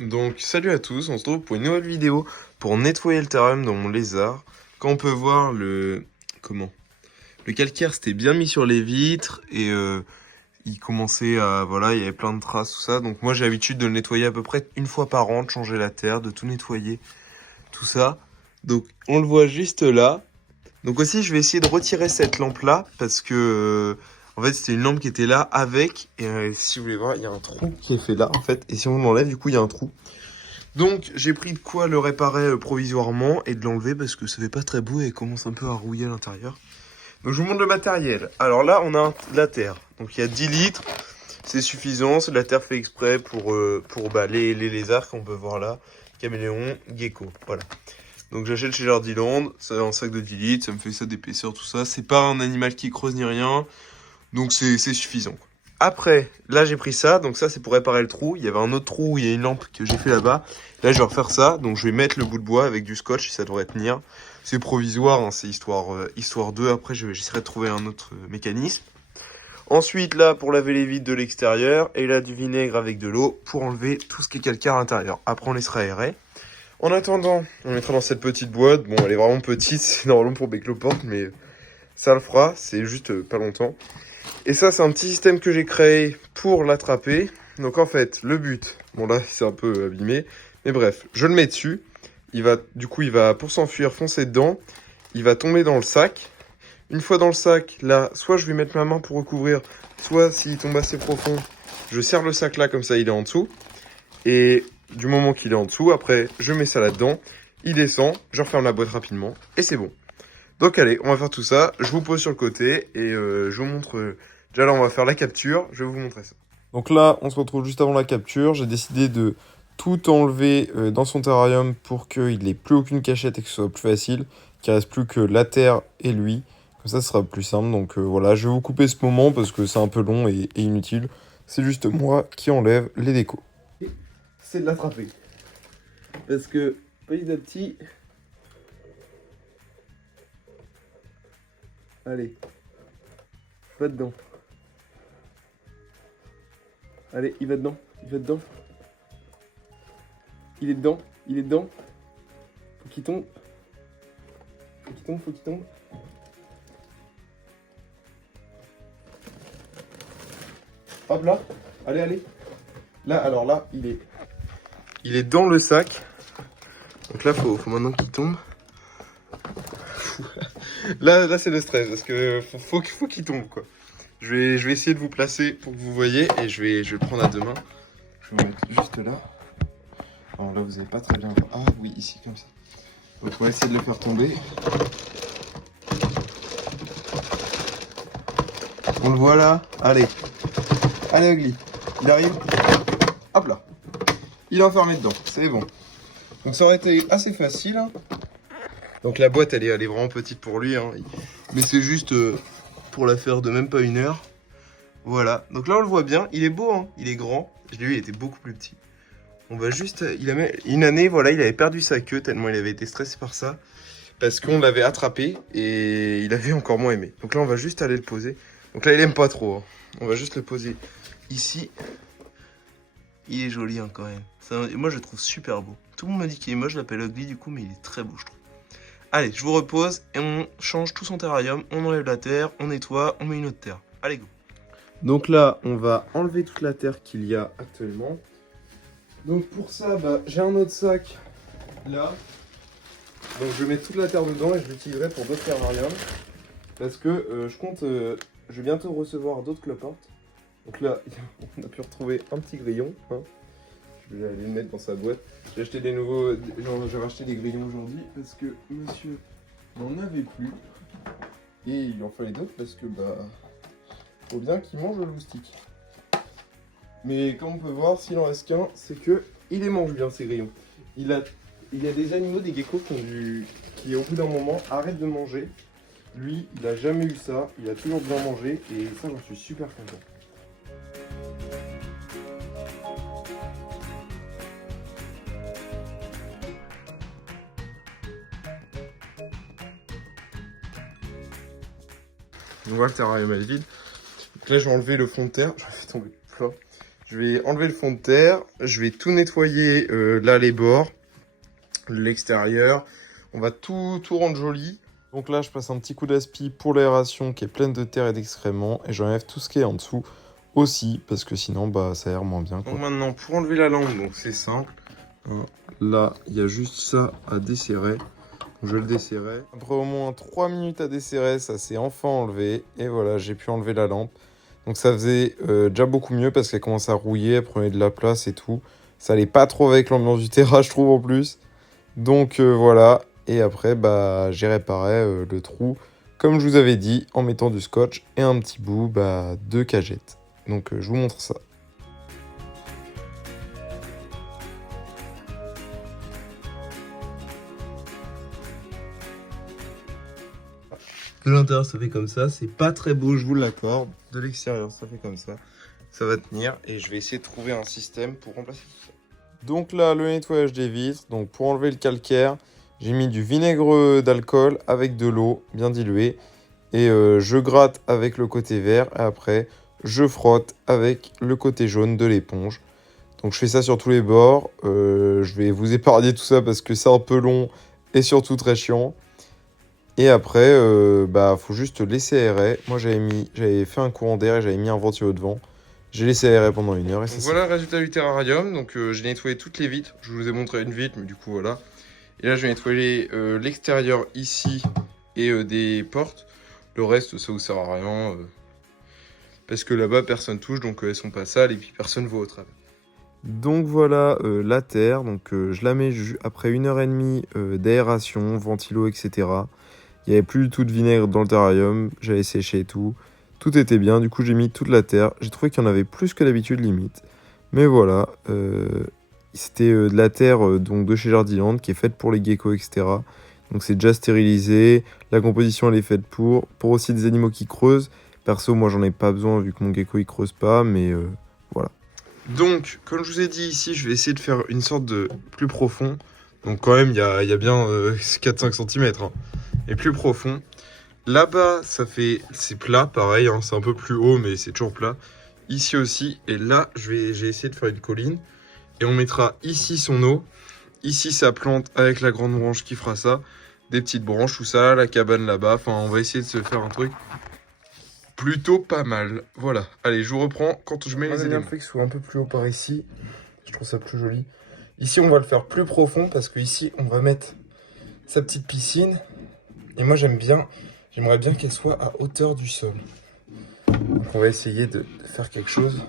Donc salut à tous, on se retrouve pour une nouvelle vidéo pour nettoyer le terrarium dans mon lézard. Quand on peut voir le calcaire s'était bien mis sur les vitres et il commençait à voilà, il y avait plein de traces tout ça. Donc moi j'ai l'habitude de le nettoyer à peu près une fois par an, de changer la terre, de tout nettoyer, tout ça. Donc on le voit juste là. Donc aussi je vais essayer de retirer cette lampe là parce que en fait c'était une lampe qui était là avec et si vous voulez voir, il y a un trou qui est fait là en fait et si on l'enlève du coup il y a un trou. Donc j'ai pris de quoi le réparer provisoirement et de l'enlever parce que ça fait pas très beau et il commence un peu à rouiller à l'intérieur. Donc je vous montre le matériel. Alors là on a de la terre. Donc il y a 10 litres, c'est suffisant, c'est de la terre fait exprès pour les lézards qu'on peut voir là. Caméléon, gecko, voilà. Donc j'achète chez Jardiland, c'est un sac de 10 litres, ça me fait ça d'épaisseur, tout ça. C'est pas un animal qui creuse ni rien, donc c'est suffisant, quoi. Après, là j'ai pris ça, donc ça c'est pour réparer le trou. Il y avait un autre trou où il y a une lampe que j'ai fait là-bas. Là je vais refaire ça, donc je vais mettre le bout de bois avec du scotch et ça devrait tenir. C'est provisoire, hein, c'est histoire 2. Après j'essaierai de trouver un autre mécanisme. Ensuite là pour laver les vitres de l'extérieur et là du vinaigre avec de l'eau pour enlever tout ce qui est calcaire à l'intérieur. Après on laissera aérer. En attendant, on mettra dans cette petite boîte. Bon elle est vraiment petite, c'est normalement pour Becloporte, mais ça le fera, c'est juste pas longtemps. Et ça, c'est un petit système que j'ai créé pour l'attraper. Donc en fait, le but, bon là, c'est un peu abîmé, mais bref, je le mets dessus. Il va, pour s'enfuir, foncer dedans. Il va tomber dans le sac. Une fois dans le sac, là, soit je vais mettre ma main pour recouvrir, soit s'il tombe assez profond, je serre le sac là, comme ça, il est en dessous. Et du moment qu'il est en dessous, après, je mets ça là-dedans. Il descend, je referme la boîte rapidement, et c'est bon. Donc allez, on va faire tout ça. Je vous pose sur le côté et je vous montre. Déjà là, on va faire la capture. Je vais vous montrer ça. Donc là, on se retrouve juste avant la capture. J'ai décidé de tout enlever dans son terrarium pour qu'il n'ait plus aucune cachette et que ce soit plus facile. Qu'il reste plus que la terre et lui. Comme ça, ce sera plus simple. Donc voilà, je vais vous couper ce moment parce que c'est un peu long et inutile. C'est juste moi qui enlève les décos. C'est de l'attraper. Parce que petit à petit... Allez, va dedans. Allez, il va dedans, il va dedans. Il est dedans, il est dedans. Faut qu'il tombe. Faut qu'il tombe, faut qu'il tombe. Hop là, allez, allez. Là, alors là, il est dans le sac. Donc là, faut maintenant qu'il tombe. Là c'est le stress parce que faut qu'il tombe quoi. Je vais essayer de vous placer pour que vous voyez et je vais le prendre à deux mains. Je vais vous mettre juste là. Alors là vous n'allez pas très bien voir. Ah oui, ici comme ça. Donc on va essayer de le faire tomber. On le voit là. Allez. Allez Ugly. Il arrive. Hop là. Il est enfermé dedans. C'est bon. Donc ça aurait été assez facile. Hein. Donc la boîte elle est vraiment petite pour lui. Hein. Mais c'est juste pour la faire de même pas une heure. Voilà, donc là on le voit bien, il est beau, hein, il est grand. Je l'ai vu, il était beaucoup plus petit. On va juste, il a une année, voilà, il avait perdu sa queue tellement il avait été stressé par ça. Parce qu'on l'avait attrapé et il avait encore moins aimé. Donc là on va juste aller le poser. Donc là il aime pas trop, hein. On va juste le poser ici. Il est joli hein, quand même. Ça, moi je le trouve super beau. Tout le monde m'a dit qu'il est moche, je l'appelle ugly du coup, mais il est très beau je trouve. Allez, je vous repose et on change tout son terrarium. On enlève la terre, on nettoie, on met une autre terre. Allez go. Donc là, on va enlever toute la terre qu'il y a actuellement. Donc pour ça, j'ai un autre sac là. Donc je vais mettre toute la terre dedans et je l'utiliserai pour d'autres terrariums. Parce que je compte, je vais bientôt recevoir d'autres cloportes. Donc là, on a pu retrouver un petit grillon. Hein. Je vais aller le mettre dans sa boîte. J'ai acheté des nouveaux, j'ai racheté des grillons aujourd'hui parce que monsieur n'en avait plus. Et il en fallait d'autres parce que faut bien qu'il mange le loustic. Mais comme on peut voir, s'il en reste qu'un, c'est que il les mange bien ces grillons. Il y a des animaux, des geckos qui au bout d'un moment arrêtent de manger. Lui, il a jamais eu ça, il a toujours bien mangé et ça j'en suis super content. On voit le terrarium est vide. Donc là, je vais enlever le fond de terre. Je vais tomber plat. Je vais enlever le fond de terre. Je vais tout nettoyer là les bords, l'extérieur. On va tout rendre joli. Donc là, je passe un petit coup d'aspi pour l'aération qui est pleine de terre et d'excréments. Et j'enlève tout ce qui est en dessous aussi, parce que sinon, bah, ça aère moins bien, quoi. Donc maintenant, pour enlever la lampe, donc c'est simple. Hein, là, il y a juste ça à desserrer. Je vais le desserrer. Après au moins 3 minutes à desserrer, ça s'est enfin enlevé. Et voilà, j'ai pu enlever la lampe. Donc ça faisait déjà beaucoup mieux parce qu'elle commençait à rouiller, elle prenait de la place et tout. Ça allait pas trop avec l'ambiance du terrain, je trouve, en plus. Donc voilà. Et après, bah, j'ai réparé le trou, comme je vous avais dit, en mettant du scotch et un petit bout de cagette. Donc je vous montre ça. De l'intérieur, ça fait comme ça. C'est pas très beau, je vous l'accorde. De l'extérieur, ça fait comme ça. Ça va tenir et je vais essayer de trouver un système pour remplacer tout ça. Donc là, le nettoyage des vitres. Donc pour enlever le calcaire, j'ai mis du vinaigre d'alcool avec de l'eau bien diluée. Et je gratte avec le côté vert. Et après, je frotte avec le côté jaune de l'éponge. Donc je fais ça sur tous les bords. Je vais vous épargner tout ça parce que c'est un peu long et surtout très chiant. Et après, faut juste laisser aérer. Moi, j'avais fait un courant d'air et j'avais mis un ventilo devant. J'ai laissé aérer pendant 1 heure. Et donc voilà le résultat du terrarium. Donc j'ai nettoyé toutes les vitres. Je vous ai montré une vitre, mais du coup voilà. Et là, je vais nettoyer l'extérieur ici et des portes. Le reste, ça vous sert à rien. Parce que là-bas, personne touche, donc elles sont pas sales et puis personne ne voit au travers. Donc voilà la terre. Donc je la mets après 1 h 30 d'aération, ventilo, etc. Il n'y avait plus du tout de vinaigre dans le terrarium. J'avais séché et tout. Tout était bien. Du coup, j'ai mis toute la terre. J'ai trouvé qu'il y en avait plus que d'habitude, limite. Mais voilà. C'était de la terre donc de chez Jardiland qui est faite pour les geckos, etc. Donc c'est déjà stérilisé. La composition, elle est faite pour aussi des animaux qui creusent. Perso, moi, j'en ai pas besoin vu que mon gecko, il creuse pas. Mais voilà. Donc, comme je vous ai dit ici, je vais essayer de faire une sorte de plus profond. Donc quand même, il y a bien 4-5 cm. Hein. Et plus profond. Là-bas, c'est plat, pareil, hein, c'est un peu plus haut, mais c'est toujours plat. Ici aussi, et là, j'ai essayé de faire une colline. Et on mettra ici son eau, ici sa plante avec la grande branche qui fera ça, des petites branches, tout ça, la cabane là-bas. Enfin, on va essayer de se faire un truc plutôt pas mal. Voilà, allez, je vous reprends quand je mets les éléments. Il faut que ce soit un peu plus haut par ici, je trouve ça plus joli. Ici, on va le faire plus profond parce que ici, on va mettre sa petite piscine. Et moi, j'aimerais bien qu'elle soit à hauteur du sol. Donc, on va essayer de faire quelque chose.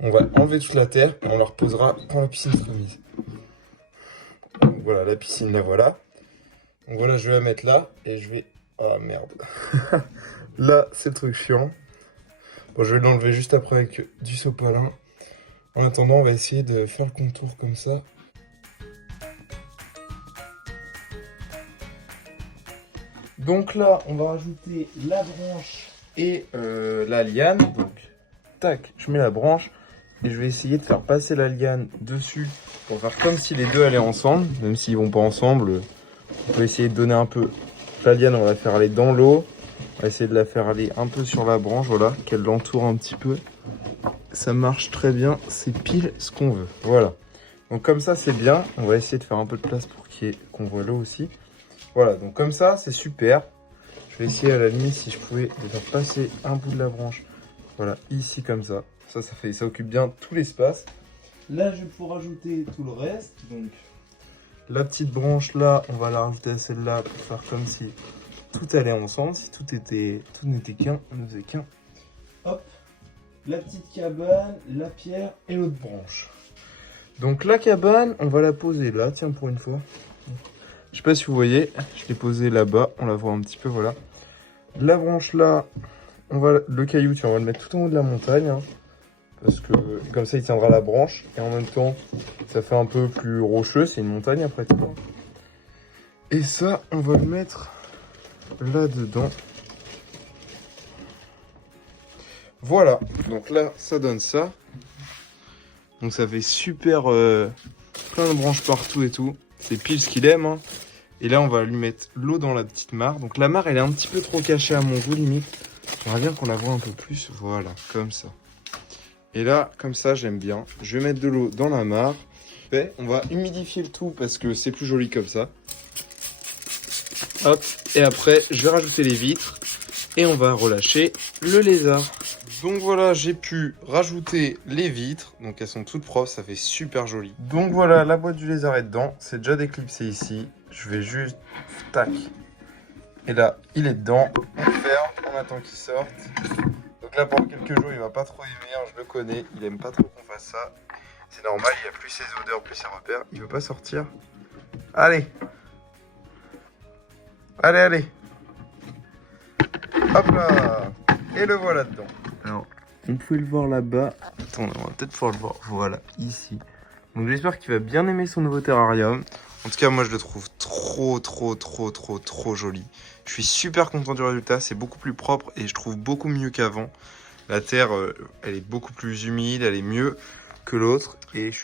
On va enlever toute la terre et on la reposera quand la piscine sera mise. Donc, voilà, la piscine, la voilà. Donc voilà, je vais la mettre là et je vais... Ah merde. Là, c'est le truc chiant. Bon, je vais l'enlever juste après avec du sopalin. En attendant, on va essayer de faire le contour comme ça. Donc là, on va rajouter la branche et la liane. Donc, tac, je mets la branche et je vais essayer de faire passer la liane dessus pour faire comme si les deux allaient ensemble. Même s'ils vont pas ensemble, on peut essayer de donner un peu. La liane, on va la faire aller dans l'eau. On va essayer de la faire aller un peu sur la branche, voilà, qu'elle l'entoure un petit peu. Ça marche très bien, c'est pile ce qu'on veut. Voilà. Donc comme ça, c'est bien. On va essayer de faire un peu de place pour qu'on voit l'eau aussi. Voilà, donc comme ça, c'est super. Je vais essayer à la limite si je pouvais de faire passer un bout de la branche. Voilà, ici comme ça. Ça occupe bien tout l'espace. Là, je vais pouvoir rajouter tout le reste. Donc, la petite branche là, on va la rajouter à celle-là pour faire comme si tout allait ensemble. Si tout n'était qu'un, on ne faisait qu'un. Hop, la petite cabane, la pierre et l'autre branche. Donc la cabane, on va la poser là, tiens, pour une fois. Je sais pas si vous voyez, je l'ai posée là-bas, on la voit un petit peu, voilà. La branche là, le caillou, on va le mettre tout en haut de la montagne. Hein, parce que comme ça, il tiendra la branche. Et en même temps, ça fait un peu plus rocheux, c'est une montagne après tout. Et ça, on va le mettre là-dedans. Voilà, donc là, ça donne ça. Donc ça fait super plein de branches partout et tout. C'est pile ce qu'il aime. Hein. Et là, on va lui mettre l'eau dans la petite mare. Donc la mare, elle est un petit peu trop cachée à mon goût, limite. J'aimerais bien qu'on la voit un peu plus. Voilà, comme ça. Et là, comme ça, j'aime bien. Je vais mettre de l'eau dans la mare. Et on va humidifier le tout parce que c'est plus joli comme ça. Hop, et après, je vais rajouter les vitres et on va relâcher le lézard. Donc voilà, j'ai pu rajouter les vitres. Donc elles sont toutes propres, ça fait super joli. Donc voilà, la boîte du lézard est dedans. C'est déjà déclipsé ici. Je vais juste... Tac. Et là, il est dedans. On ferme, on attend qu'il sorte. Donc là, pendant quelques jours, il va pas trop aimer. Hein, je le connais, il aime pas trop qu'on fasse ça. C'est normal, il y a plus ses odeurs, plus ses repères. Il veut pas sortir. Allez. Allez, allez. Hop là. Et le voilà dedans. Alors, on peut le voir là-bas. Attends, on va peut-être pouvoir le voir. Voilà, ici. Donc j'espère qu'il va bien aimer son nouveau terrarium. En tout cas, moi je le trouve trop joli. Je suis super content du résultat. C'est beaucoup plus propre et je trouve beaucoup mieux qu'avant. La terre, elle est beaucoup plus humide, elle est mieux que l'autre.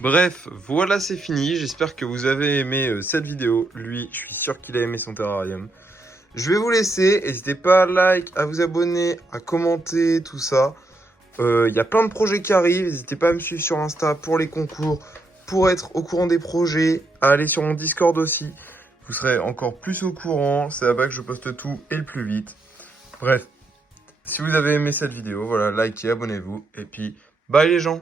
Bref, voilà, c'est fini. J'espère que vous avez aimé cette vidéo. Lui, je suis sûr qu'il a aimé son terrarium. Je vais vous laisser. N'hésitez pas à like, à vous abonner, à commenter, tout ça. Il y a plein de projets qui arrivent. N'hésitez pas à me suivre sur Insta pour les concours, pour être au courant des projets, à aller sur mon Discord aussi. Vous serez encore plus au courant. C'est là-bas que je poste tout et le plus vite. Bref, si vous avez aimé cette vidéo, voilà, likez, abonnez-vous. Et puis, bye les gens!